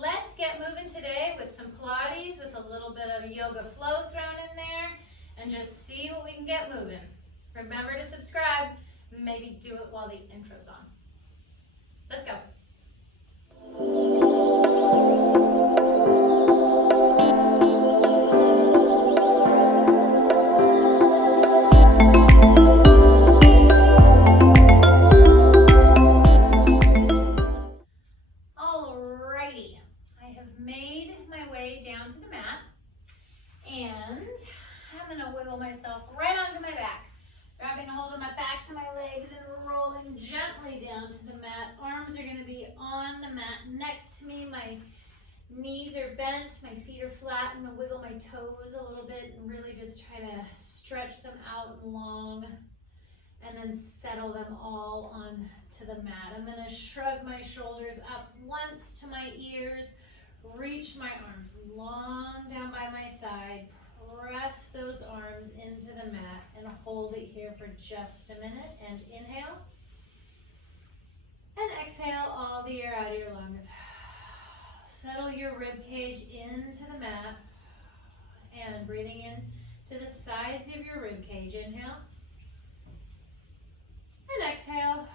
let's get moving today with some Pilates with a little bit of yoga flow thrown in there and just see what we can get moving. Remember to subscribe, maybe do it while the intro's on. Let's go. Gently down to the mat. Arms are going to be on the mat next to me. My knees are bent, my feet are flat. I'm going to wiggle my toes a little bit and really just try to stretch them out long and then settle them all onto the mat. I'm going to shrug my shoulders up once to my ears, reach my arms long down by my side, press those arms into the mat and hold it here for just a minute and inhale. And exhale all the air out of your lungs. Settle your rib cage into the mat and breathing in to the sides of your rib cage. Inhale. And exhale.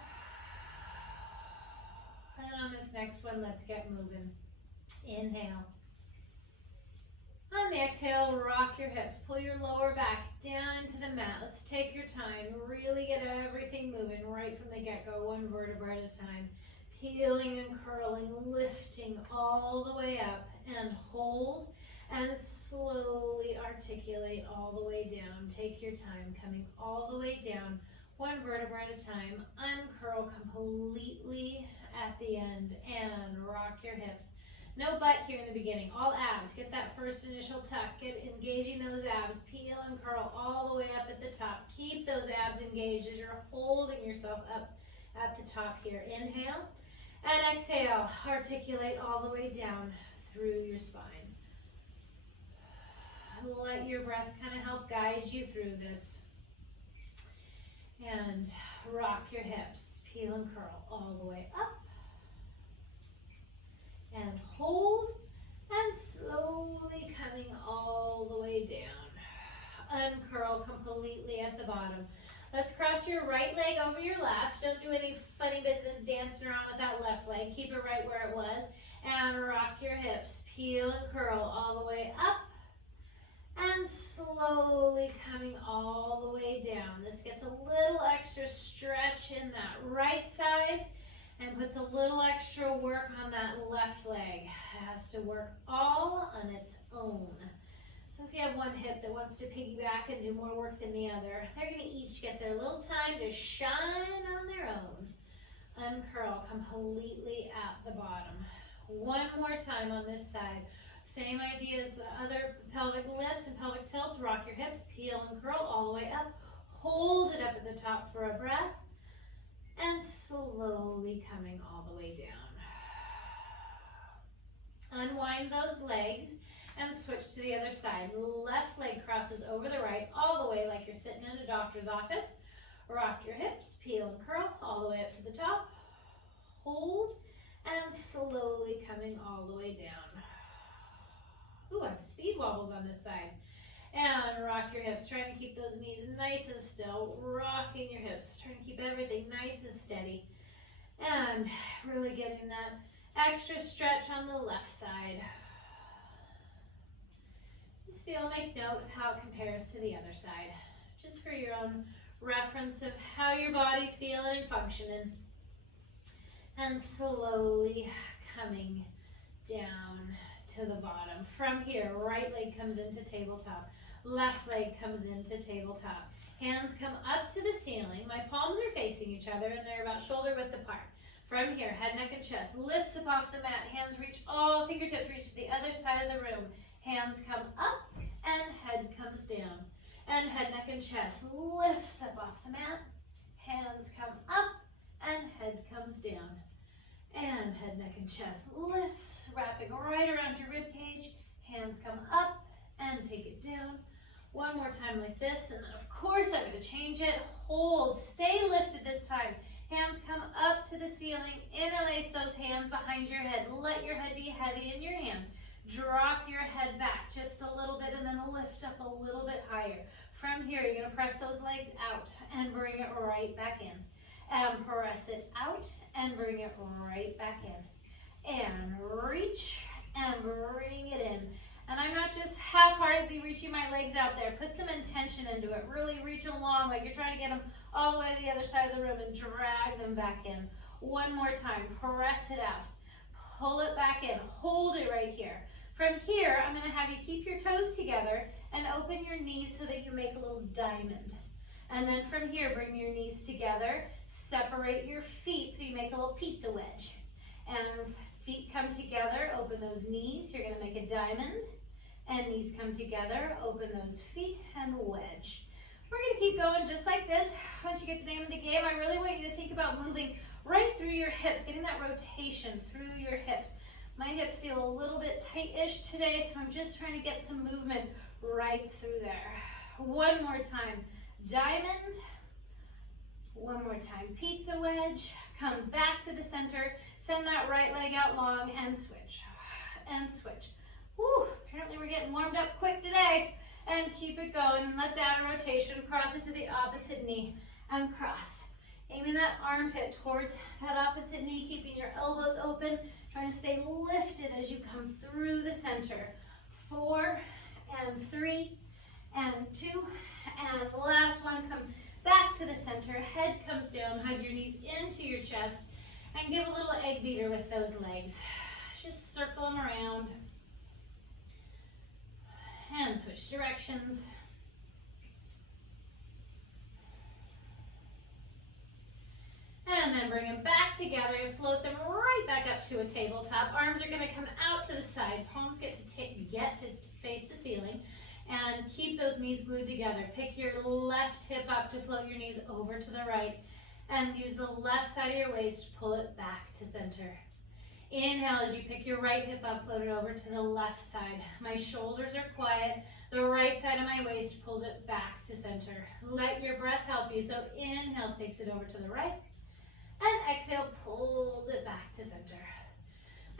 And on this next one, let's get moving. Inhale. On the exhale, rock your hips. Pull your lower back down into the mat. Let's take your time. Really get everything moving right from the get-go, one vertebra at a time. Peeling and curling, lifting all the way up and hold and slowly articulate all the way down. Take your time, coming all the way down, one vertebra at a time. Uncurl completely at the end and rock your hips. No butt here in the beginning, all abs. Get that first initial tuck, get engaging those abs, peel and curl all the way up at the top. Keep those abs engaged as you're holding yourself up at the top here. Inhale and exhale, articulate all the way down through your spine. Let your breath kind of help guide you through this. And rock your hips, peel and curl all the way up. And hold, and slowly coming all the way down. Uncurl completely at the bottom. Let's cross your right leg over your left. Don't do any funny business dancing around with that left leg. Keep it right where it was. And rock your hips. Peel and curl all the way up. And slowly coming all the way down. This gets a little extra stretch in that right side. And puts a little extra work on that left leg. It has to work all on its own. So if you have one hip that wants to piggyback and do more work than the other, they're going to each get their little time to shine on their own. Uncurl completely at the bottom. One more time on this side. Same idea as the other pelvic lifts and pelvic tilts. Rock your hips, peel and curl all the way up. Hold it up at the top for a breath. And slowly coming all the way down. Unwind those legs and switch to the other side. Left leg crosses over the right all the way like you're sitting in a doctor's office. Rock your hips, peel and curl all the way up to the top. Hold and slowly coming all the way down. Ooh, I have speed wobbles on this side. And rock your hips, trying to keep those knees nice and still. Rocking your hips, trying to keep everything nice and steady. And really getting that extra stretch on the left side. Just make note of how it compares to the other side. Just for your own reference of how your body's feeling and functioning. And slowly coming down to the bottom. From here, right leg comes into tabletop. Left leg comes into tabletop. Hands come up to the ceiling. My palms are facing each other and they're about shoulder width apart. From here, head, neck, and chest lifts up off the mat. Hands reach, all fingertips reach to the other side of the room. Hands come up and head comes down. And head, neck, and chest lifts up off the mat. Hands come up and head comes down. And head, neck, and chest lifts, wrapping right around your rib cage. Hands come up and take it down. One more time like this, and then of course I'm going to change it. Hold, stay lifted this time. Hands come up to the ceiling. Interlace those hands behind your head. Let your head be heavy in your hands. Drop your head back just a little bit and then lift up a little bit higher. From here, you're going to press those legs out and bring it right back in. And press it out and bring it right back in. And reach and bring it in. And I'm not just half-heartedly reaching my legs out there. Put some intention into it. Really reach along like you're trying to get them all the way to the other side of the room and drag them back in. One more time. Press it out. Pull it back in. Hold it right here. From here, I'm going to have you keep your toes together and open your knees so that you make a little diamond. And then from here, bring your knees together. Separate your feet so you make a little pizza wedge. And feet come together, open those knees. You're going to make a diamond. And knees come together, open those feet, and wedge. We're going to keep going just like this. Once you get the name of the game, I really want you to think about moving right through your hips, getting that rotation through your hips. My hips feel a little bit tight-ish today, so I'm just trying to get some movement right through there. One more time. Diamond. One more time. Pizza wedge. Come back to the center. Send that right leg out long and switch. And switch. Whew, apparently we're getting warmed up quick today. And keep it going. And let's add a rotation. Cross it to the opposite knee. And cross. Aiming that armpit towards that opposite knee. Keeping your elbows open. Trying to stay lifted as you come through the center. 4 and 3 and 2. And last one. Come back to the center. Head comes down. Hug your knees into your chest. And give a little egg beater with those legs. Just circle them around. And switch directions. And then bring them back together. Float them right back up to a tabletop. Arms are going to come out to the side. Palms get to face the ceiling. And keep those knees glued together. Pick your left hip up to float your knees over to the right. And use the left side of your waist to pull it back to center. Inhale as you pick your right hip up, float it over to the left side. My shoulders are quiet. The right side of my waist pulls it back to center. Let your breath help you. So inhale takes it over to the right. And exhale pulls it back to center.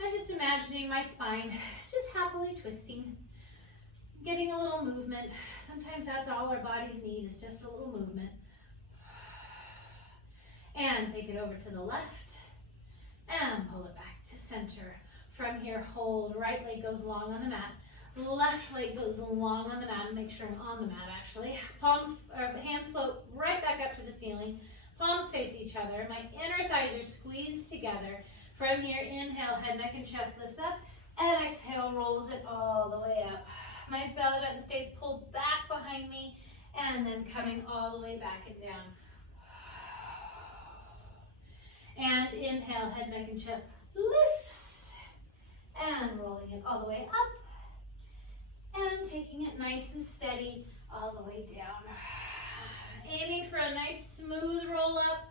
I'm just imagining my spine just happily twisting. Getting a little movement. Sometimes that's all our bodies need is just a little movement. And take it over to the left. And pull it back to center. From here, hold. Right leg goes long on the mat. Left leg goes long on the mat. Make sure I'm on the mat, actually. Hands float right back up to the ceiling. Palms face each other. My inner thighs are squeezed together. From here, inhale, head, neck, and chest lifts up. And exhale, rolls it all the way up. My belly button stays pulled back behind me. And then coming all the way back and down. And inhale, head, neck, and chest lifts. And rolling it all the way up. And taking it nice and steady all the way down. Aiming for a nice smooth roll up.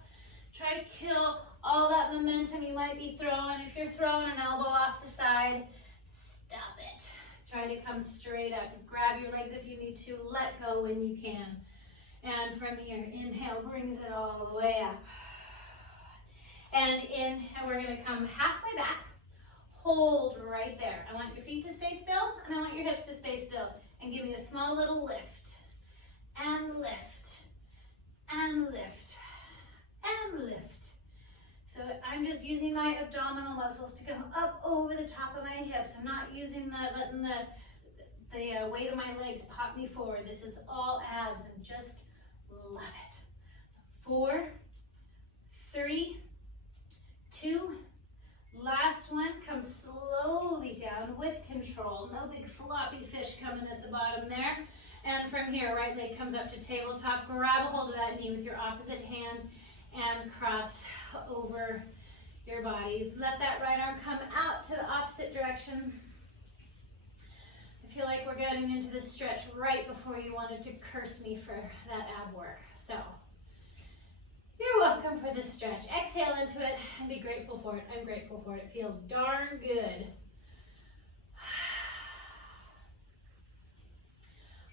Try to kill all that momentum you might be throwing. If you're throwing an elbow off the side, stop it. Try to come straight up. Grab your legs if you need to. Let go when you can. And from here, inhale brings it all the way up. And inhale, we're going to come halfway back. Hold right there. I want your feet to stay still, and I want your hips to stay still. And give me a small little lift. And lift. And lift. And lift. So I'm just using my abdominal muscles to come up over the top of my hips. I'm not using letting the weight of my legs pop me forward. This is all abs, and just love it. 4, 3, 2, last one. Come slowly down with control. No big floppy fish coming at the bottom there. And from here, right leg comes up to tabletop. Grab a hold of that knee with your opposite hand and cross over your body. Let that right arm come out to the opposite direction. I feel like we're getting into this stretch right before you wanted to curse me for that ab work. So you're welcome for this stretch. Exhale into it and be grateful for it. I'm grateful for it. It feels darn good.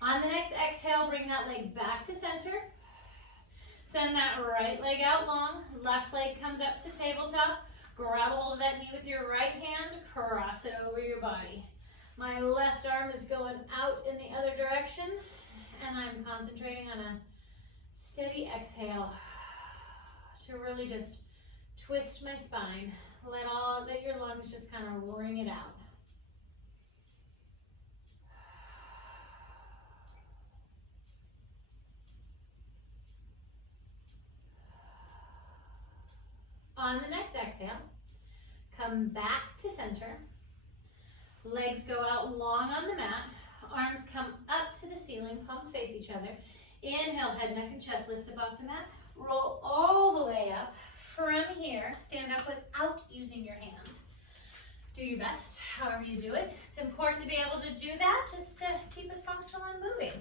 On the next exhale, bring that leg back to center. Send that right leg out long, left leg comes up to tabletop. Grab a hold of that knee with your right hand, cross it over your body. My left arm is going out in the other direction, and I'm concentrating on a steady exhale to really just twist my spine. Let your lungs just kind of wring it out. On the next exhale, come back to center. Legs go out long on the mat. Arms come up to the ceiling, palms face each other. Inhale, head, neck, and chest lifts up off the mat. Roll all the way up. From here, stand up without using your hands. Do your best, however you do it. It's important to be able to do that just to keep us functional and moving.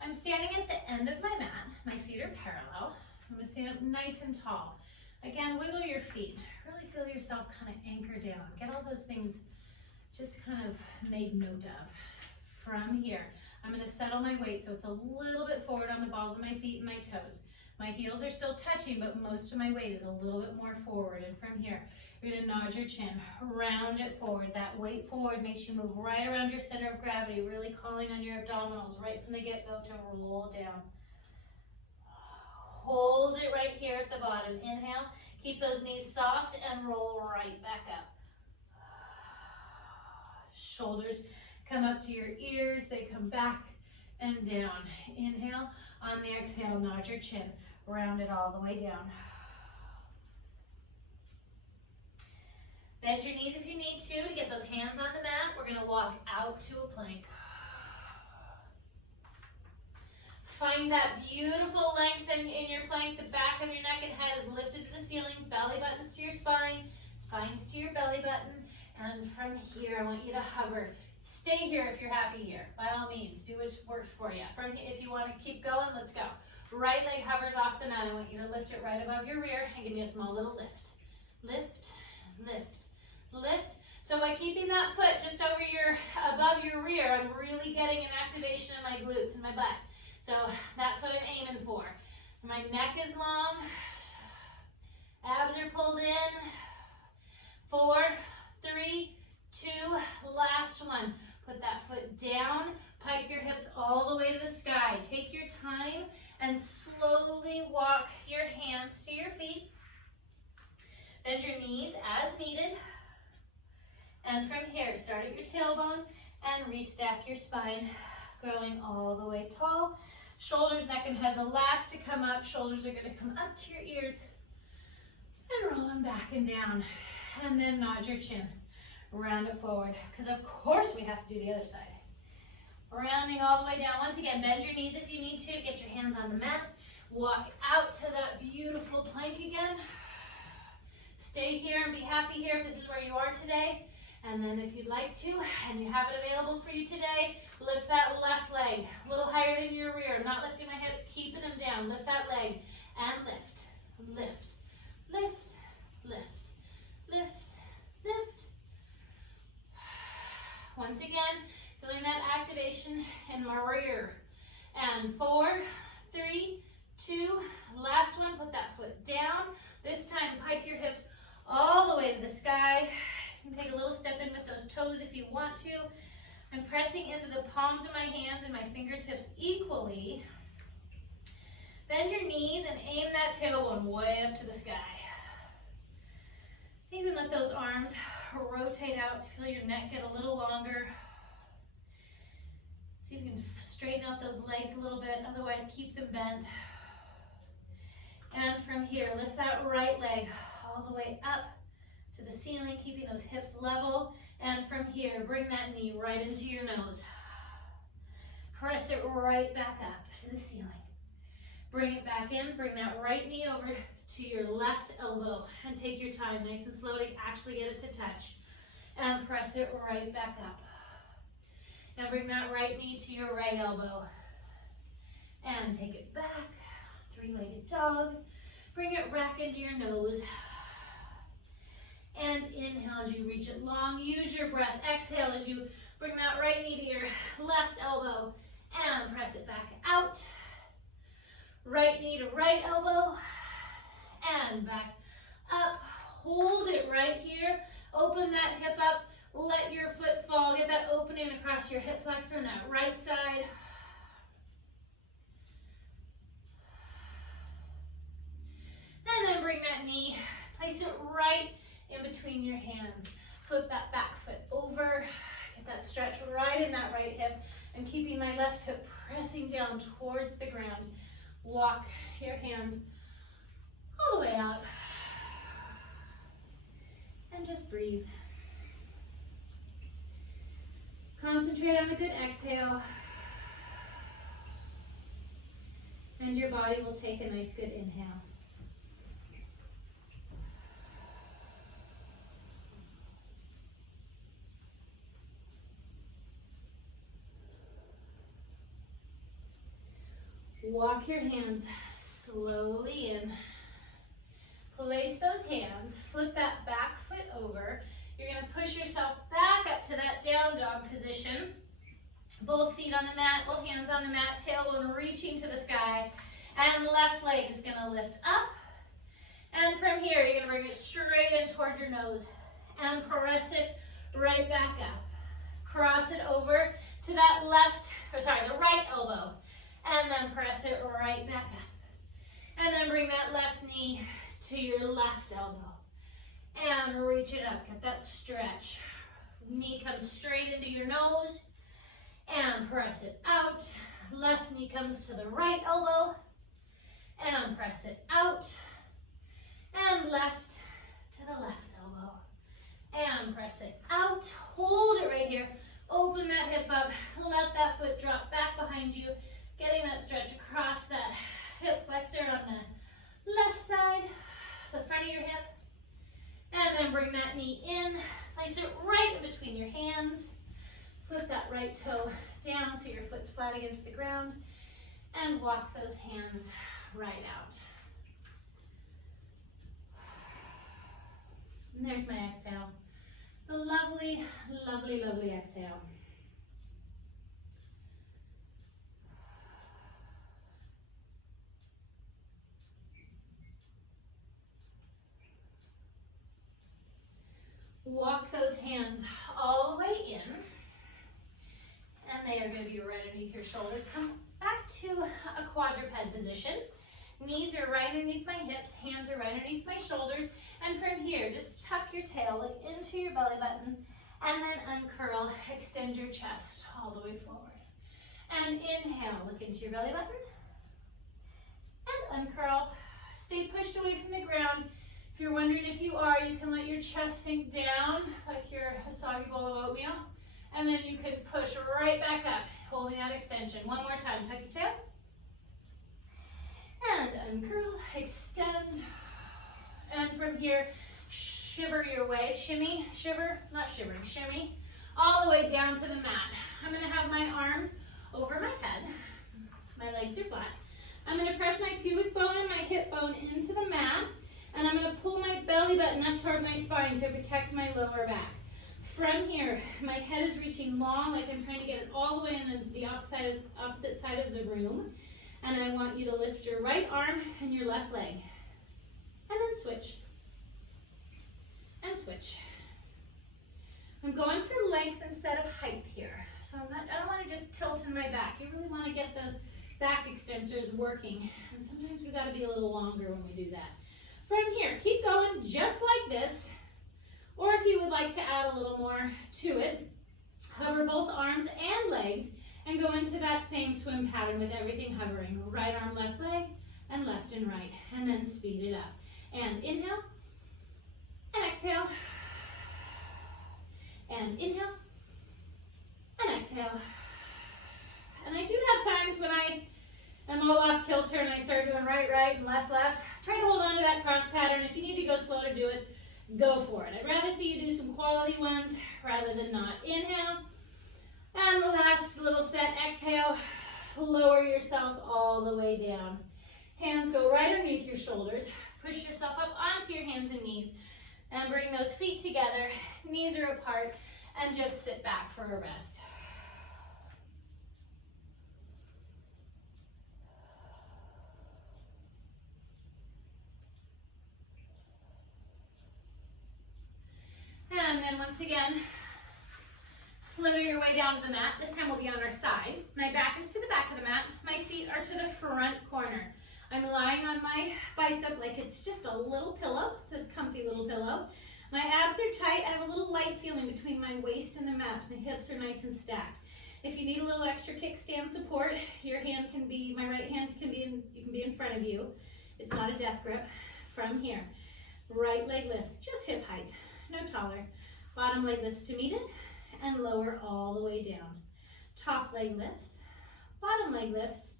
I'm standing at the end of my mat. My feet are parallel. I'm going to stand up nice and tall. Again, wiggle your feet. Really feel yourself kind of anchor down. Get all those things just kind of made note of. From here, I'm going to settle my weight so it's a little bit forward on the balls of my feet and my toes. My heels are still touching, but most of my weight is a little bit more forward. And from here, you're going to nod your chin, round it forward. That weight forward makes you move right around your center of gravity, really calling on your abdominals right from the get-go to roll down. Hold it right here at the bottom. Inhale, keep those knees soft and roll right back up. Shoulders come up to your ears, they come back and down. Inhale, on the exhale, nod your chin, round it all the way down. Bend your knees if you need to get those hands on the mat. We're gonna walk out to a plank. Find that beautiful length in your plank. The back of your neck and head is lifted to the ceiling. Belly buttons to your spine. Spines to your belly button. And from here, I want you to hover. Stay here if you're happy here. By all means, do what works for you. From here, if you want to keep going, let's go. Right leg hovers off the mat. I want you to lift it right above your rear and give me a small little lift. Lift, lift, lift. So by keeping that foot just above your rear, I'm really getting an activation in my glutes and my butt. So that's what I'm aiming for. My neck is long. Abs are pulled in. 4, 3, 2, last one. Put that foot down. Pike your hips all the way to the sky. Take your time and slowly walk your hands to your feet. Bend your knees as needed. And from here, start at your tailbone and restack your spine, growing all the way tall. Shoulders, neck, and head the last to come up. Shoulders are going to come up to your ears and roll them back and down. And then nod your chin. Round it forward, because of course we have to do the other side. Rounding all the way down. Once again, bend your knees if you need to. Get your hands on the mat. Walk out to that beautiful plank again. Stay here and be happy here if this is where you are today. And then if you'd like to, and you have it available for you today, lift that left leg a little higher than your rear. I'm not lifting my hips, keeping them down. Lift that leg and lift, lift, lift, lift, lift, lift. Once again, feeling that activation in my rear. And 4, 3, 2, last one, put that foot down. This time, pike your hips all the way to the sky. You can take a little step in with those toes if you want to. I'm pressing into the palms of my hands and my fingertips equally. Bend your knees and aim that tailbone way up to the sky. Even let those arms rotate out to feel your neck get a little longer. See if you can straighten out those legs a little bit, otherwise keep them bent. And from here, lift that right leg all the way up to the ceiling, keeping those hips level. And from here, bring that knee right into your nose. Press it right back up to the ceiling. Bring it back in, bring that right knee over to your left elbow and take your time, nice and slow to actually get it to touch. And press it right back up. And bring that right knee to your right elbow. And take it back, three-legged dog. Bring it back into your nose. And inhale as you reach it long. Use your breath. Exhale as you bring that right knee to your left elbow and press it back out. Right knee to right elbow, and back up. Hold it right here. Open that hip up. Let your foot fall. Get that opening across your hip flexor on that right side. And then bring that knee, place it right in between your hands. Flip that back foot over. Get that stretch right in that right hip. And keeping my left hip pressing down towards the ground. Walk your hands all the way out. And just breathe. Concentrate on a good exhale. And your body will take a nice good inhale. Walk your hands slowly in. Place those hands, flip that back foot over. You're gonna push yourself back up to that down dog position. Both feet on the mat, both hands on the mat, tailbone reaching to the sky. And left leg is gonna lift up. And from here, you're gonna bring it straight in toward your nose. And press it right back up. Cross it over to that the right elbow. And then press it right back up. And then bring that left knee to your left elbow. And reach it up, get that stretch. Knee comes straight into your nose. And press it out. Left knee comes to the right elbow. And press it out. And left to the left elbow. And press it out. Hold it right here. Open that hip up. Let that foot drop back behind you. Getting that stretch across that hip flexor on the left side, the front of your hip. And then bring that knee in. Place it right in between your hands. Flip that right toe down so your foot's flat against the ground. And walk those hands right out. And there's my exhale. The lovely, lovely, lovely exhale. Walk those hands all the way in. And they are going to be right underneath your shoulders. Come back to a quadruped position. Knees are right underneath my hips. Hands are right underneath my shoulders. And from here, just tuck your tail, look into your belly button. And then uncurl. Extend your chest all the way forward. And inhale, look into your belly button. And uncurl. Stay pushed away from the ground. If you're wondering if you are, you can let your chest sink down like you're a soggy bowl of oatmeal. And then you can push right back up, holding that extension. One more time, tuck your tail. And uncurl, extend. And from here, shiver your way. Shimmy, shiver, not shivering, shimmy. All the way down to the mat. I'm gonna have my arms over my head. My legs are flat. I'm gonna press my pubic bone and my hip bone into the mat. And I'm going to pull my belly button up toward my spine to protect my lower back. From here, my head is reaching long, like I'm trying to get it all the way in the opposite side of the room. And I want you to lift your right arm and your left leg. And then switch. And switch. I'm going for length instead of height here. So I don't want to just tilt in my back. You really want to get those back extensors working. And sometimes we've got to be a little longer when we do that. From here, keep going just like this, or if you would like to add a little more to it, hover both arms and legs and go into that same swim pattern with everything hovering. Right arm, left leg, and left and right, and then speed it up. And inhale, and exhale, and inhale, and exhale. And I do have times when I'm all off kilter and I start doing right, and left. Try to hold on to that cross pattern. If you need to go slow to do it, go for it. I'd rather see you do some quality ones rather than not. Inhale. And the last little set, exhale. Lower yourself all the way down. Hands go right underneath your shoulders. Push yourself up onto your hands and knees. And bring those feet together. Knees are apart. And just sit back for a rest. And then once again, slither your way down to the mat. This time we'll be on our side. My back is to the back of the mat. My feet are to the front corner. I'm lying on my bicep like it's just a little pillow. It's a comfy little pillow. My abs are tight. I have a little light feeling between my waist and the mat. My hips are nice and stacked. If you need a little extra kickstand support, your hand can be, my right hand can be in front of you. It's not a death grip. From here, right leg lifts, just hip height, no taller. Bottom leg lifts to meet it and lower all the way down. Top leg lifts, bottom leg lifts,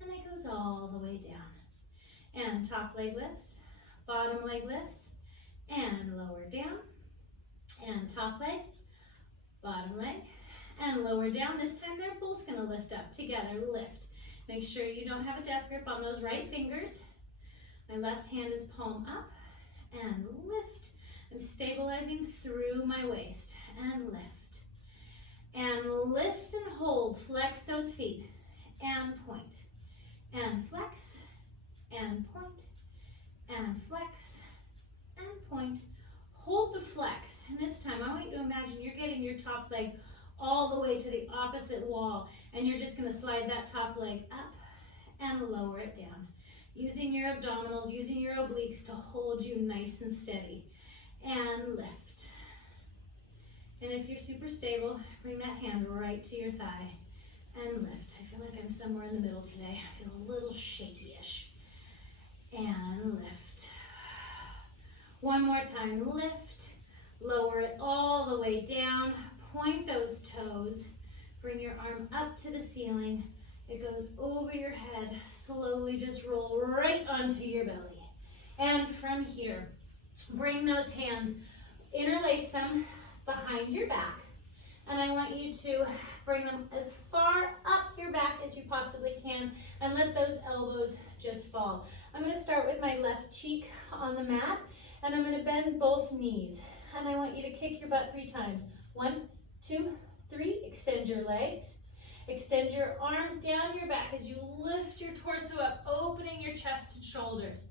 and it goes all the way down. And top leg lifts, bottom leg lifts, and lower down. And top leg, bottom leg, and lower down. This time they're both gonna lift up together, lift. Make sure you don't have a death grip on those right fingers. My left hand is palm up and lift. I'm stabilizing through my waist and lift. And lift and hold, flex those feet and point. And flex and point and flex and point. Hold the flex. And this time I want you to imagine you're getting your top leg all the way to the opposite wall, and you're just going to slide that top leg up and lower it down. Using your abdominals, using your obliques to hold you nice and steady. And lift. And if you're super stable, bring that hand right to your thigh and lift. I feel like I'm somewhere in the middle today. I feel a little shaky-ish. And lift. One more time, lift. Lower it all the way down. Point those toes. Bring your arm up to the ceiling. It goes over your head. Slowly just roll right onto your belly. And from here, bring those hands, interlace them behind your back. And I want you to bring them as far up your back as you possibly can and let those elbows just fall. I'm going to start with my left cheek on the mat, and I'm going to bend both knees. And I want you to kick your butt 3 times. 1, 2, 3. Extend your legs. Extend your arms down your back as you lift your torso up, opening your chest and shoulders.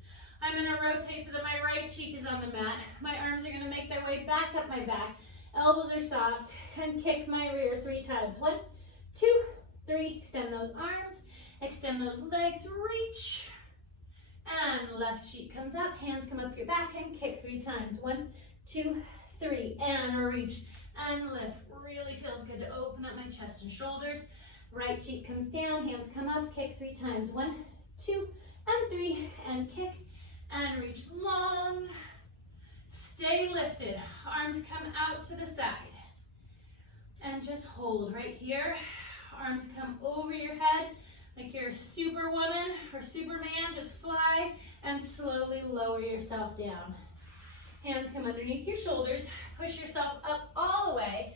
I'm going to rotate so that my right cheek is on the mat. My arms are going to make their way back up my back. Elbows are soft, and kick my rear 3 times. 1, 2, 3. Extend those arms. Extend those legs. Reach. And left cheek comes up. Hands come up your back and kick 3 times. 1, 2, 3. And reach and lift. Really feels good to open up my chest and shoulders. Right cheek comes down. Hands come up. Kick 3 times. 1, 2, and 3. And kick and reach long. Stay lifted. Arms come out to the side. And just hold right here. Arms come over your head like you're a superwoman or superman. Just fly and slowly lower yourself down. Hands come underneath your shoulders. Push yourself up all the way.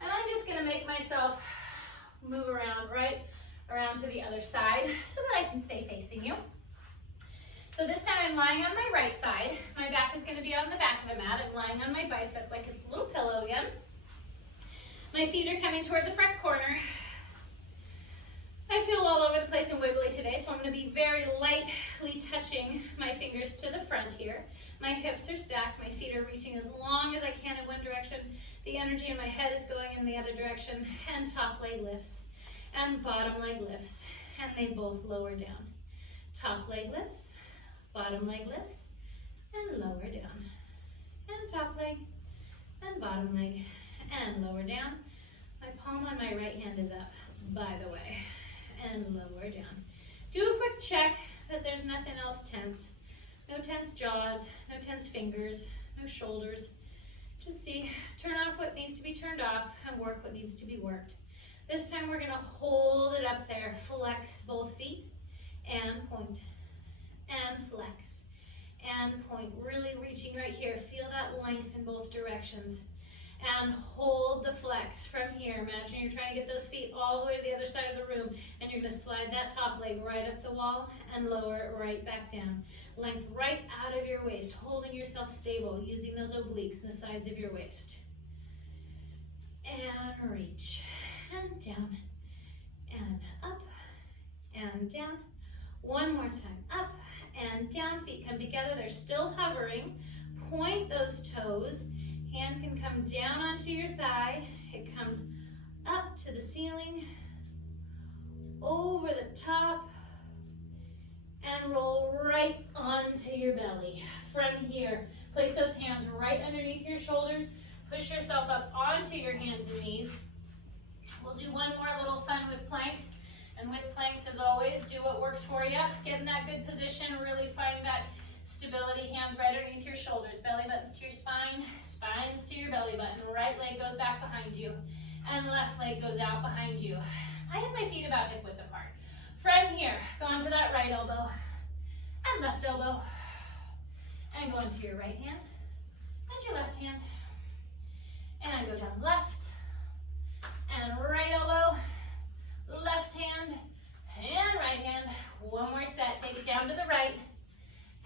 And I'm just going to make myself move around right around to the other side so that I can stay facing you. So this time I'm lying on my right side. My back is going to be on the back of the mat. I'm lying on my bicep like it's a little pillow again. My feet are coming toward the front corner. I feel all over the place and wiggly today, so I'm going to be very lightly touching my fingers to the front here. My hips are stacked. My feet are reaching as long as I can in one direction. The energy in my head is going in the other direction. And top leg lifts and bottom leg lifts. And they both lower down. Top leg lifts. Bottom leg lifts and lower down. And top leg and bottom leg and lower down. My palm on my right hand is up, by the way, and lower down. Do a quick check that there's nothing else tense. No tense jaws, no tense fingers, no shoulders. Just see, turn off what needs to be turned off and work what needs to be worked. This time we're gonna hold it up there. Flex both feet and point. And flex and point, really reaching right here. Feel that length in both directions and hold the flex from here. Imagine you're trying to get those feet all the way to the other side of the room, and you're going to slide that top leg right up the wall and lower it right back down. Length right out of your waist, holding yourself stable, using those obliques in the sides of your waist. And reach and down and up and down. One more time, up and down. Feet come together. They're still hovering. Point those toes. Hand can come down onto your thigh. It comes up to the ceiling, over the top, and roll right onto your belly. From here, place those hands right underneath your shoulders. Push yourself up onto your hands and knees. We'll do one more little fun with planks. And with planks, as always, do what works for you. Get in that good position. Really find that stability. Hands right underneath your shoulders. Belly buttons to your spine. Spines to your belly button. Right leg goes back behind you. And left leg goes out behind you. I have my feet about hip width apart. From here, go onto that right elbow. And left elbow. And go into your right hand. And your left hand. And go down left. And right elbow. Left hand and right hand. One more set. Take it down to the right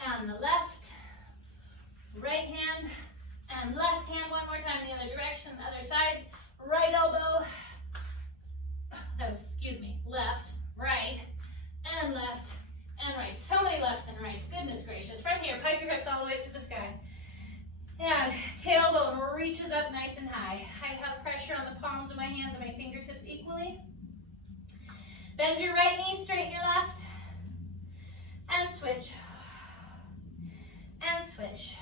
and the left. Right hand and left hand. One more time the other direction, the other sides. Right elbow. Excuse me. Left, right, and left and right. So many lefts and rights. Goodness gracious. From here, pipe your hips all the way up to the sky. And tailbone reaches up nice and high. I have pressure on the palms of my hands and my fingertips equally. Bend your right knee, straighten your left, and switch, and switch,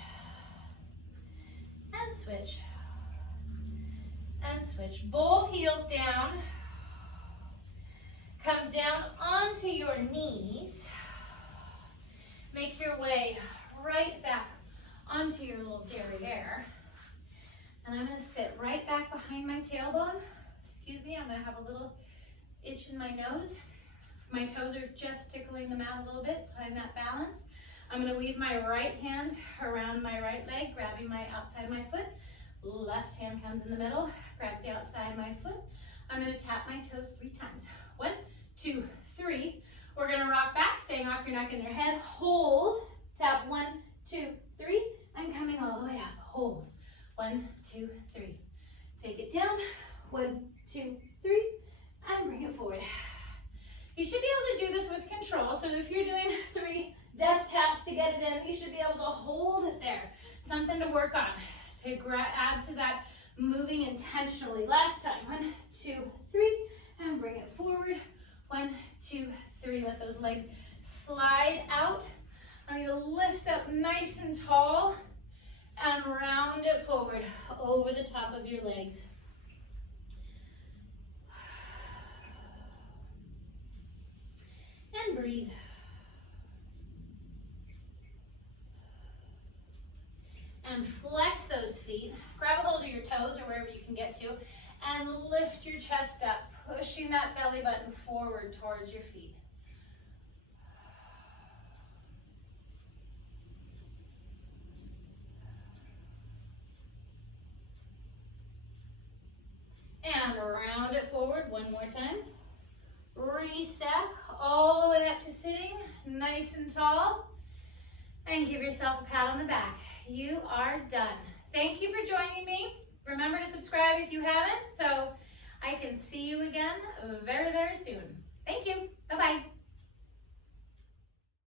and switch, and switch. Both heels down. Come down onto your knees. Make your way right back onto your little derriere. And I'm going to sit right back behind my tailbone. Excuse me, I'm going to have a little itch in my nose. My toes are just tickling the mat a little bit, find that balance. I'm going to weave my right hand around my right leg, grabbing my outside of my foot. Left hand comes in the middle, grabs the outside of my foot. I'm going to tap my toes 3 times. 1, 2, 3. We're going to rock back, staying off your neck and your head. Hold, tap 1, 2, 3, and coming all the way up. Hold, 1, 2, 3. Take it down, 1, 2, 3. And bring it forward. You should be able to do this with control. So if you're doing 3 death taps to get it in, you should be able to hold it there. Something to work on to add to that moving intentionally. Last time, 1, 2, 3, and bring it forward. 1, 2, 3. Let those legs slide out. I'm going to lift up nice and tall and round it forward over the top of your legs. And breathe. And flex those feet. Grab a hold of your toes or wherever you can get to. And lift your chest up, pushing that belly button forward towards your feet. And round it forward one more time. Restack all the way up to sitting, nice and tall, and give yourself a pat on the back. You are done. Thank you for joining me. Remember to subscribe if you haven't, so I can see you again very, very soon. Thank you. Bye-bye.